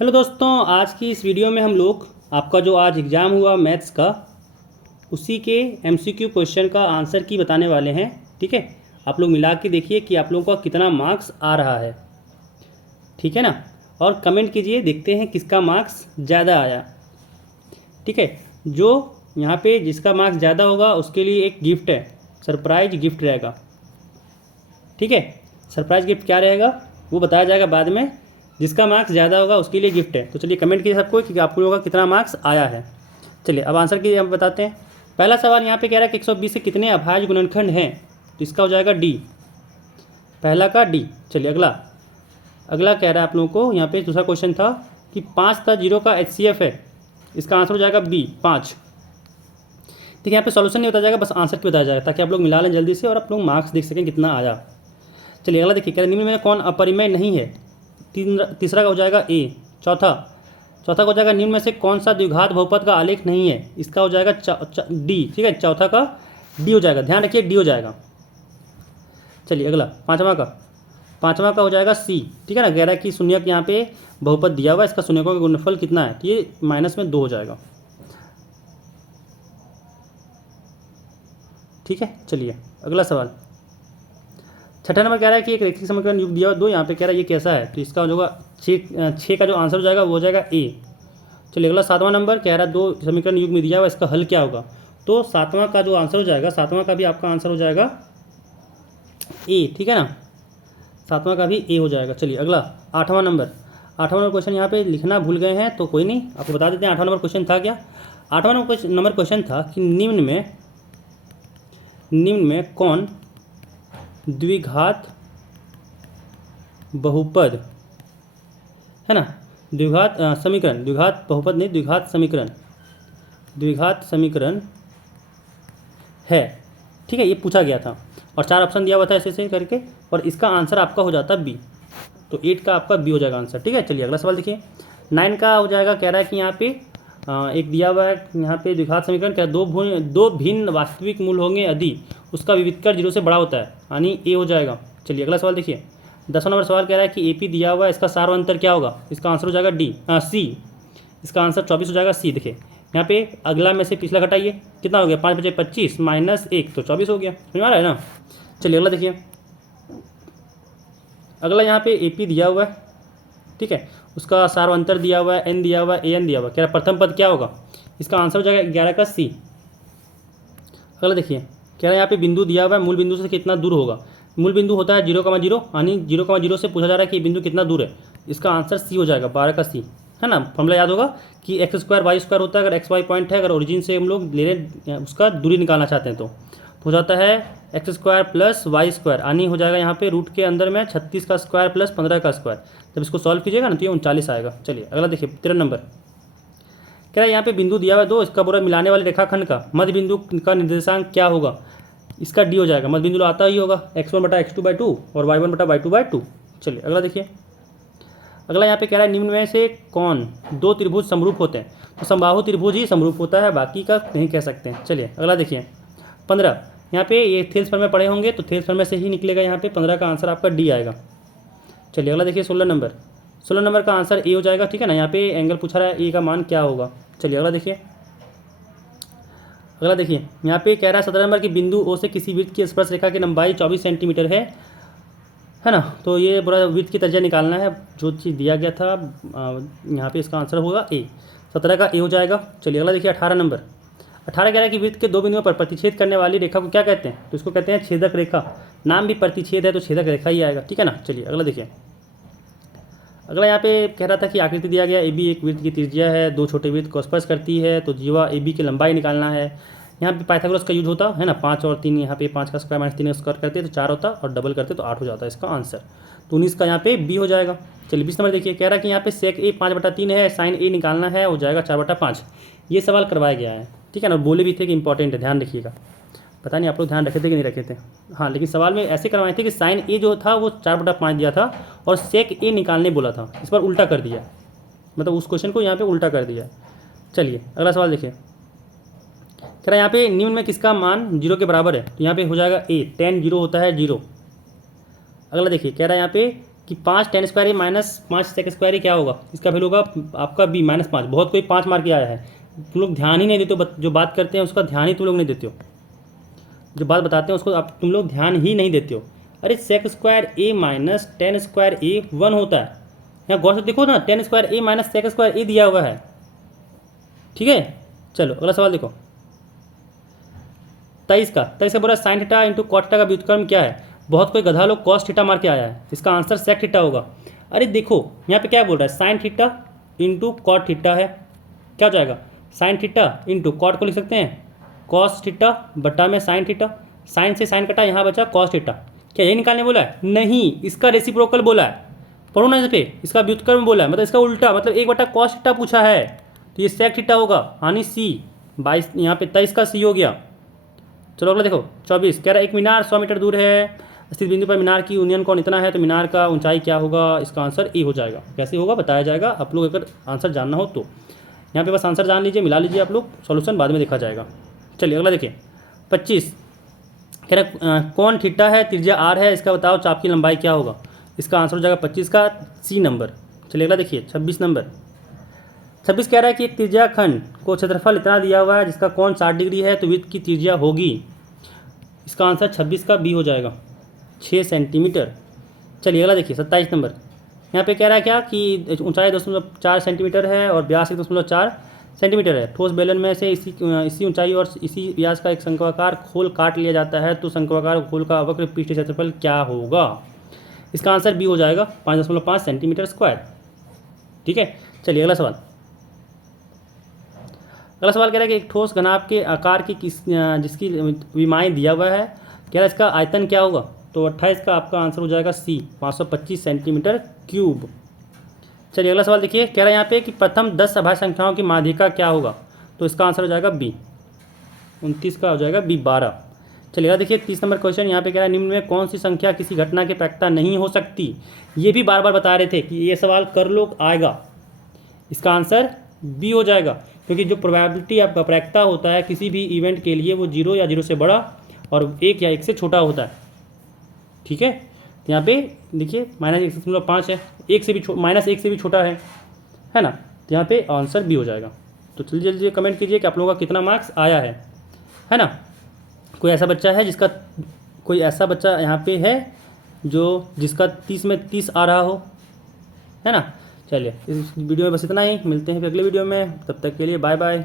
Hello दोस्तों, आज की इस वीडियो में हम लोग आपका जो आज एग्ज़ाम हुआ मैथ्स का उसी के एमसीक्यू क्वेश्चन का आंसर की बताने वाले हैं। ठीक है, आप लोग मिला के देखिए कि आप लोगों का कितना मार्क्स आ रहा है। ठीक है ना, और कमेंट कीजिए, देखते हैं किसका मार्क्स ज़्यादा आया। ठीक है, जो यहाँ पे जिसका मार्क्स ज़्यादा होगा उसके लिए एक गिफ्ट है, सरप्राइज गिफ्ट रहेगा। ठीक है, सरप्राइज गिफ्ट क्या रहेगा वो बताया जाएगा बाद में। जिसका मार्क्स ज़्यादा होगा उसके लिए गिफ्ट है। तो चलिए कमेंट कीजिए सबको कि आप लोगों का कितना मार्क्स आया है। चलिए अब आंसर कीजिए, हम बताते हैं। पहला सवाल यहाँ पे कह रहा है कि 120 से कितने अभाज्य गुणनखंड हैं, तो इसका हो जाएगा डी, पहला का डी। चलिए अगला अगला कह रहा है आप लोगों को, यहाँ पे दूसरा क्वेश्चन था कि 5 था 0 का HCF है, इसका आंसर हो जाएगा बी 5। देखिए यहाँ पे सॉल्यूशन नहीं बताया जाएगा, बस आंसर की बताया जाएगा ताकि आप लोग मिला लें जल्दी से और आप लोग मार्क्स देख सकें कितना आया। चलिए अगला देखिए, कह रहे निम्न में कौन अपरिमेय नहीं है। तीसरा का हो जाएगा ए। चौथा का हो जाएगा निम्न में से कौन सा द्विघात बहुपद का आलेख नहीं है, इसका हो जाएगा डी। ठीक है, चौथा का डी हो जाएगा, ध्यान रखिए डी हो जाएगा। चलिए अगला पाँचवा का हो जाएगा सी। ठीक है ना, कह रहा है कि शून्यक यहाँ पे बहुपद दिया हुआ है, इसका शून्यकों का गुणनफल कितना है, तो ये -2 हो जाएगा। ठीक है, चलिए अगला सवाल। छठा नंबर कह रहा है कि एक रेखिक समीकरण युग दिया हुआ दो, यहाँ पे कह रहा है ये कैसा है, तो इसका जो होगा छः का जो आंसर हो जाएगा वो हो जाएगा ए। चलिए अगला 7वां नंबर कह रहा है दो समीकरण युग में दिया हुआ, इसका हल क्या होगा। तो 7वां का जो आंसर हो जाएगा, 7वां का भी आपका आंसर हो जाएगा ए। ठीक है ना, 7वां का भी ए हो जाएगा। चलिए अगला 8वां नंबर क्वेश्चन यहाँ पे लिखना भूल गए हैं तो कोई नहीं, आपको बता देते हैं 8वां नंबर क्वेश्चन था क्या। 8वां नंबर क्वेश्चन था कि निम्न में कौन द्विघात बहुपद है ना, द्विघात समीकरण, द्विघात बहुपद नहीं, द्विघात समीकरण है। ठीक है, ये पूछा गया था और 4 ऑप्शन दिया हुआ था ऐसे करके, और इसका आंसर आपका हो जाता बी। तो 8 का आपका बी हो जाएगा आंसर। ठीक है, चलिए अगला सवाल देखिए। 9 का हो जाएगा, कह रहा है कि यहाँ पे एक दिया हुआ है यहाँ पे द्विघात समीकरण, क्या दो भिन्न वास्तविक मूल होंगे यदि उसका विविधकर 0 से बड़ा होता है, यानी ए हो जाएगा। चलिए अगला सवाल देखिए। 10वां नंबर सवाल कह रहा है कि एपी दिया हुआ है, इसका सार्वंतर क्या होगा, इसका आंसर हो जाएगा सी। इसका आंसर 24 हो जाएगा सी। देखिए यहाँ पे अगला में से पिछला घटाइए, कितना हो गया, 5 बचे 25 -1 तो 24 हो गया। समझ में आ रहा है ना। चलिए अगला देखिए। अगला यहाँ पे एपी दिया हुआ है, ठीक है, उसका सार्वंतर दिया हुआ है, एन दिया हुआ है, एन दिया हुआ है, कह रहा प्रथम पद क्या होगा, इसका आंसर हो जाएगा 11 का सी। अगला देखिए, कह रहा है यहाँ पे बिंदु दिया हुआ है, मूल बिंदु से कितना दूर होगा। मूल बिंदु होता है 0,0, यानी 0,0 से पूछा जा रहा है कि बिंदु कितना दूर है, इसका आंसर सी हो जाएगा 12 का सी। है ना, फॉर्मूला याद होगा कि x² y² होता है, अगर XY पॉइंट है, अगर ओरिजिन से हम लोग ले रहे उसका दूरी निकालना चाहते हैं तो हो जाता है x² + y², यानी हो जाएगा यहाँ पे रूट के अंदर में 36 का स्क्वायर प्लस 15 का स्क्वायर। जब इसको सॉल्व कीजिएगा ना तो ये 39 आएगा। चलिए अगला देखिए 13 नंबर, कह रहा है यहाँ पे बिंदु दिया हुआ है दो, इसका पूरा मिलाने वाले रेखाखंड का मध्य बिंदु का निर्देशांक क्या होगा, इसका डी हो जाएगा। मध्य बिंदु आता ही होगा x1/x2/2 और y1/y2/2। चलिए अगला देखिए। अगला यहाँ पे कह रहा है निम्न में से कौन दो त्रिभुज समरूप होते हैं, तो समबाहु त्रिभुज ही समरूप होता है, बाकी का नहीं कह सकते हैं। चलिए अगला देखिए 15, यहाँ पे ये थेल्स में पढ़े होंगे तो थेल्स में से ही निकलेगा, यहाँ पे 15 का आंसर आपका डी आएगा। चलिए अगला देखिए 16 नंबर का आंसर ए हो जाएगा। ठीक है ना, यहाँ पे एंगल पूछा रहा है, ए का मान क्या होगा। चलिए अगला देखिए। यहाँ पे कह रहा है 17 नंबर की बिंदु ओ से किसी वृत्त की स्पर्श रेखा की लंबाई 24 सेंटीमीटर है ना, तो ये पूरा वृत्त की त्रिज्या निकालना है, जो चीज़ दिया गया था यहाँ पे इसका आंसर होगा ए। 17 का ए हो जाएगा। चलिए अगला देखिए 18 नंबर। 18 कह रहा है कि वृत्त के दो बिंदुओं पर प्रतिच्छेद करने वाली रेखा को क्या कहते हैं, तो इसको कहते हैं छेदक रेखा। नाम भी प्रतिच्छेद है तो छेदक रेखा ही आएगा। ठीक है ना। चलिए अगला देखिए। अगला यहाँ पे कह रहा था कि आकृति दिया गया ए बी एक वृत्त की त्रिज्या है, दो छोटे वृत्त को स्पर्श करती है, तो जीवा ए बी की लंबाई निकालना है। यहाँ पे पाइथागोरस का यूज होता है ना, 5 और 3, यहाँ पे 5 का स्क्वायर -3 का स्क्वायर करते तो 4 होता, और डबल करते तो 8 हो जाता है इसका आंसर। तो 19 का यहाँ पे बी हो जाएगा। चलिए 20 नंबर देखिए, कह रहा है कि यहाँ पे सेक ए 5/3 है, साइन ए निकालना है, हो जाएगा 4/5। ये सवाल करवाया गया है। ठीक है ना, बोले भी थे कि इंपॉर्टेंट है, ध्यान रखिएगा। पता नहीं आप लोग ध्यान रखे थे कि नहीं रखे थे। हाँ, लेकिन सवाल में ऐसे करवाए थे कि साइन ए जो था वो 4/5 दिया था और सेक ए निकालने बोला था, इस पर उल्टा कर दिया, मतलब उस क्वेश्चन को यहाँ पे उल्टा कर दिया। चलिए अगला सवाल देखिए। कह रहा है यहाँ पे निम्न में किसका मान 0 के बराबर है, तो यहाँ पे हो जाएगा ए, tan 0 होता है 0। अगला देखिए, कह रहा है यहाँ पे कि 5 10 स्क्वायर ए माइनस 5 सेक स्क्वायर ए क्या होगा, इसका वैल्यू होगा आपका बी -5। बहुत कोई 5 मार्क के आया है, तुम लोग ध्यान ही नहीं देते हो, जो बात करते हैं उसका ध्यान ही तुम लोग नहीं देते हो, जो बात बताते हैं उसको आप तुम लोग ध्यान ही नहीं देते हो। अरे सेक स्क्वायर ए माइनस 10 स्क्वायर ए 1 होता है। यहाँ गौर से देखो ना, 10 स्क्वायर ए माइनस सेक स्क्वायर ए दिया हुआ है, ठीक है। चलो अगला सवाल देखो 23 का बोला sine theta into cot theta का व्युत्क्रम क्या है। बहुत कोई गधा लोग कॉस थीटा मार के आया है, इसका आंसर सेक थीटा होगा। अरे देखो यहाँ पे क्या बोल रहा है, sine theta into cot theta है, क्या हो जाएगा साइन थीटा इंटू कॉट को लिख सकते हैं कॉस थीटा बटा में साइन थीटा, साइन से साइन कटा, यहाँ बचा कॉस थीटा। क्या यही निकालने बोला है? नहीं, इसका रेसिप्रोकल बोला है, पढ़ो ना इस पे, इसका व्युत्क्रम बोला है, मतलब इसका उल्टा, मतलब 1 बटा कॉस थीटा पूछा है, तो ये सेक थीटा होगा, यानी सी। 22 यहाँ पे 23 का सी हो गया। चलो अगला देखो 24, कह रहा है एक मीनार 100 मीटर दूर है, स्थित बिंदु पर मीनार की यूनियन कोण इतना है, तो मीनार का ऊंचाई क्या होगा, इसका आंसर ए हो जाएगा। कैसे होगा बताया जाएगा, आप लोग अगर आंसर जानना हो तो यहाँ पे बस आंसर जान लीजिए, मिला लीजिए आप लोग, सॉल्यूशन बाद में देखा जाएगा। चलिए अगला देखिए 25, कह रहा कौन थीटा है, त्रिज्या आर है, इसका बताओ चाप की लंबाई क्या होगा, इसका आंसर हो जाएगा 25 का सी नंबर। चलिए अगला देखिए 26 नंबर। 26 कह रहा है कि एक त्रिज्या खंड को क्षेत्रफल इतना दिया हुआ है जिसका कोण 60 डिग्री है, तो वृत्त की त्रिज्या होगी, इसका आंसर 26 का बी हो जाएगा, 6 सेंटीमीटर। चलिए अगला देखिए 27 नंबर। यहाँ पे कह रहा है क्या कि ऊंचाई 2.4 सेंटीमीटर है और व्यास 1.4 सेंटीमीटर है। ठोस बेलन में से इसी ऊंचाई और इसी व्यास का एक शंक्वाकार खोल काट लिया जाता है, तो शंक्वाकार खोल का वक्र पृष्ठ क्षेत्रफल क्या होगा, इसका आंसर बी हो जाएगा 5.5 सेंटीमीटर स्क्वायर। ठीक है। चलिए अगला सवाल। अगला सवाल कह रहा है कि एक ठोस घनाभ के आकार की जिसकी विमाएँ दिया हुआ है, कह रहा है इसका आयतन क्या होगा, तो 28 का आपका आंसर हो जाएगा सी 525 सेंटीमीटर क्यूब। चलिए अगला सवाल देखिए, कह रहा है यहाँ पे कि प्रथम 10 अभाज्य संख्याओं की माध्यिका क्या होगा, तो इसका आंसर हो जाएगा बी 29 का हो जाएगा बी 12। चलिए अगला देखिए 30 नंबर क्वेश्चन। यहाँ पे कह रहा है निम्न में कौन सी संख्या किसी घटना की प्रायिकता नहीं हो सकती। ये भी बार बार बता रहे थे कि ये सवाल कर लो आएगा, इसका आंसर बी हो जाएगा, क्योंकि जो प्रोबेबिलिटी आपका प्रायिकता होता है किसी भी इवेंट के लिए वो 0 या 0 से बड़ा और 1 या 1 से छोटा होता है। ठीक है, तो यहाँ पे देखिए -1.5 है, -1 से भी छोटा है ना, तो यहाँ पे आंसर बी हो जाएगा। तो जल्दी जल्दी कमेंट कीजिए कि आप लोगों का कितना मार्क्स आया है ना। कोई ऐसा बच्चा यहाँ पे है जो जिसका 30 में 30 आ रहा हो, है ना। चलिए इस वीडियो में बस इतना ही, मिलते हैं फिर अगले वीडियो में, तब तक के लिए बाय बाय।